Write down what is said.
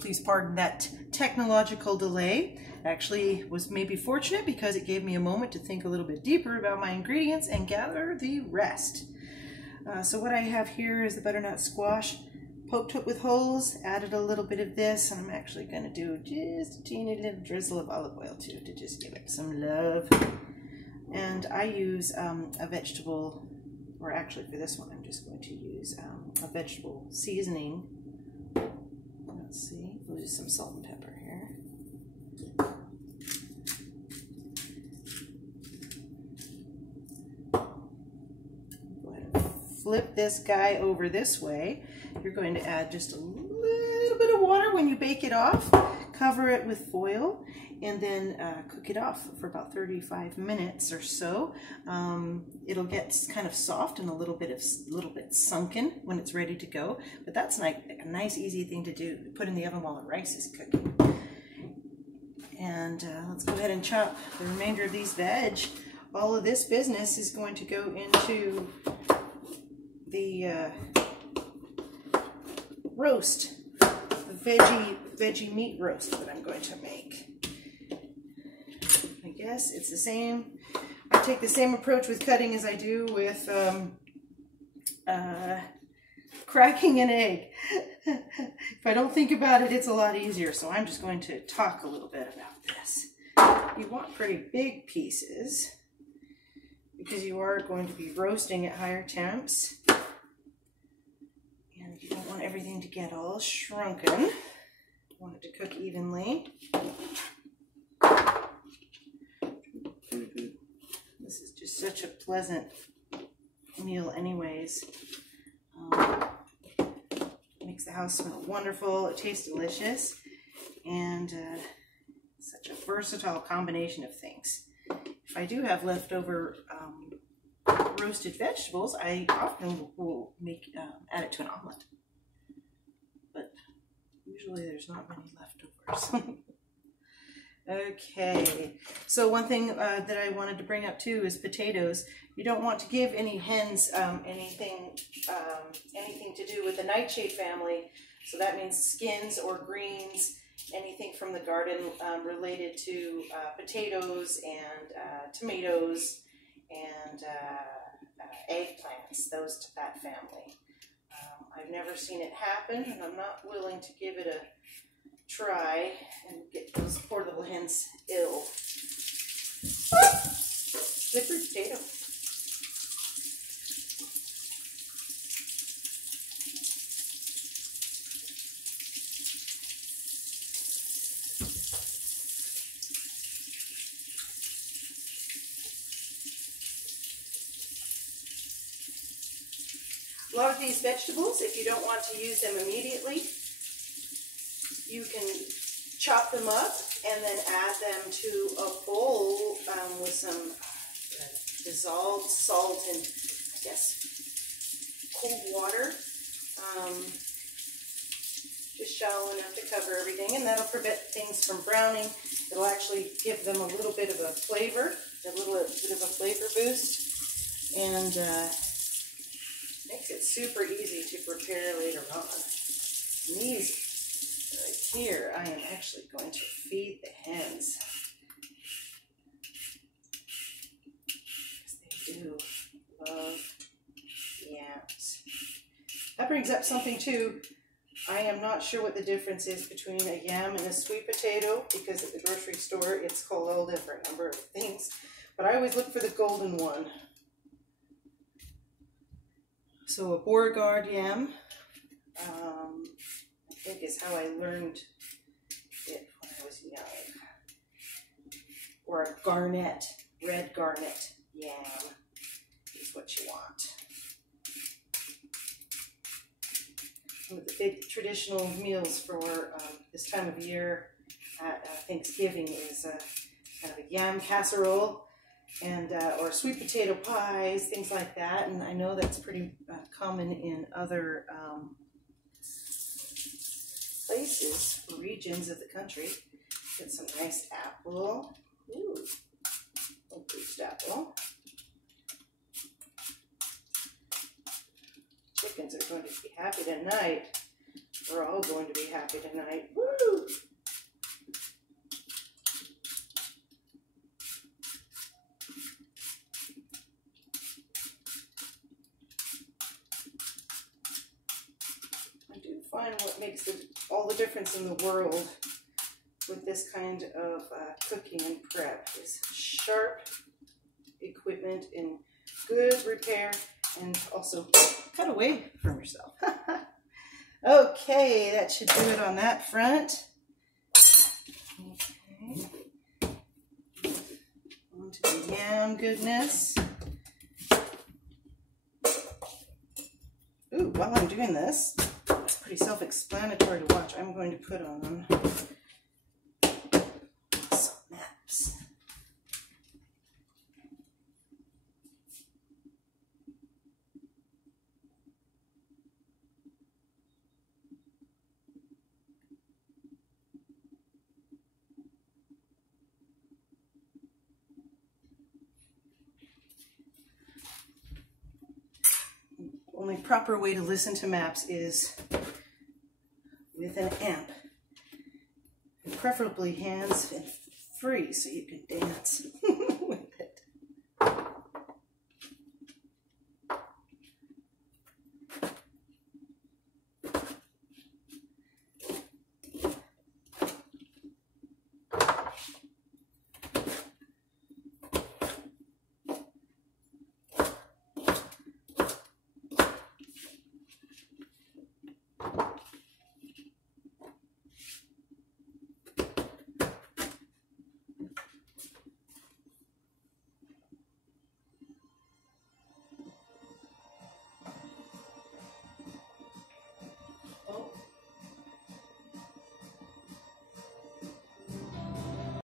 Please pardon that technological delay. Actually was maybe fortunate because it gave me a moment to think a little bit deeper about my ingredients and gather the rest. So what I have here is the butternut squash, poked it with holes, added a little bit of this, and I'm actually going to do just a teeny little drizzle of olive oil too to just give it some love. And I use a vegetable, or actually for this one I'm just going to use a vegetable seasoning. Let's see, we'll use some salt and pepper here. Go ahead and flip this guy over this way. You're going to add just a little bit of water when you bake it off. Cover it with foil and then cook it off for about 35 minutes or so. It'll get kind of soft and a little bit sunken when it's ready to go. But that's like a nice, easy thing to do. Put in the oven while the rice is cooking. And let's go ahead and chop the remainder of these veg. All of this business is going to go into the roast, the veggie meat roast that I'm going to make. I guess it's the same. I take the same approach with cutting as I do with cracking an egg. If I don't think about it, it's a lot easier. So I'm just going to talk a little bit about this. You want pretty big pieces because you are going to be roasting at higher temps. And you don't want everything to get all shrunken. You want it to cook evenly. This is just such a pleasant meal anyways. Makes the house smell wonderful. It tastes delicious. And such a versatile combination of things. If I do have leftover roasted vegetables, I often will make add it to an omelet. But usually there's not many leftovers. Okay, so one thing that I wanted to bring up too is potatoes. You don't want to give any hens anything to do with the nightshade family. So that means skins or greens, anything from the garden related to potatoes and tomatoes and eggplants, that family. I've never seen it happen, and I'm not willing to give it a try and get those poor little hens ill. Slippery potato. A lot of these vegetables, if you don't want to use them immediately, you can chop them up and then add them to a bowl with some dissolved salt and, I guess, cold water. Just shallow enough to cover everything, and that'll prevent things from browning. It'll actually give them a little bit of a flavor, a little bit of a flavor boost, and makes it super easy to prepare later on. And these right here, I am actually going to feed the hens. Because they do love yams. That brings up something too. I am not sure what the difference is between a yam and a sweet potato, because at the grocery store it's called all different number of things. But I always look for the golden one. So a Beauregard yam, I think is how I learned it when I was young. Or a garnet, red garnet yam is what you want. One of the big traditional meals for this time of year at Thanksgiving is kind of a yam casserole, and or sweet potato pies, things like that. And I know that's pretty common in other places, regions of the country. Get some nice apple. Ooh, a bruised apple. Chickens are going to be happy tonight. We're all going to be happy tonight. Woo! Woo! I do find what makes all the difference in the world with this kind of cooking and prep is sharp equipment in good repair, and also cut away from yourself. Okay, that should do it on that front. Okay. On to the yam goodness. Ooh, while I'm doing this, it's pretty self-explanatory to watch. I'm going to put on some maps. Only proper way to listen to maps is with an amp, and preferably hands free so you can dance.